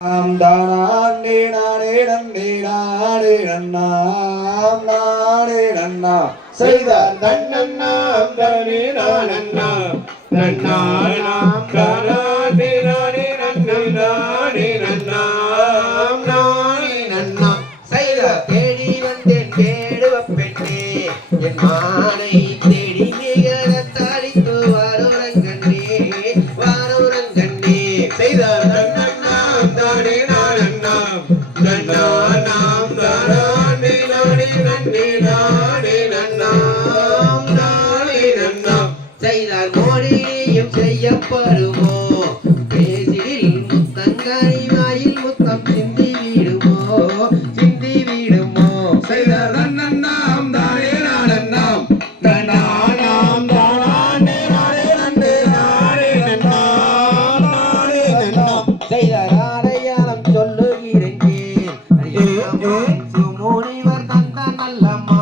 நாம் தானே நானே நன்னே நானே நன்னாம் நானே நன்னா. செய்தார் தன்னண்ணாம் தானே நானண்ணா தன்னானாம் தானே நானே நன்னை. நானே தேடி வந்தேன் செய்தார் மோடியும் செய்யப்படுமோ? பேசிடில் முத்தங்காய் வாயில் முத்தம் சிந்தி விடுமோ? சிந்தி விடுமோ? செய்தார் தன்னண்ணாம் தானே நாடண்ணாம் தன்னானாம் தானாண்டே நாடே நண்டே சொல்லுகிறேன் சுமோனிவர் தந்த நல்லம்மா.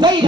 Say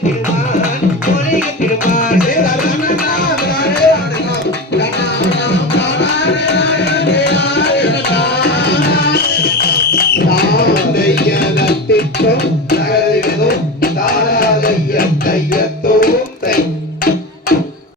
Então,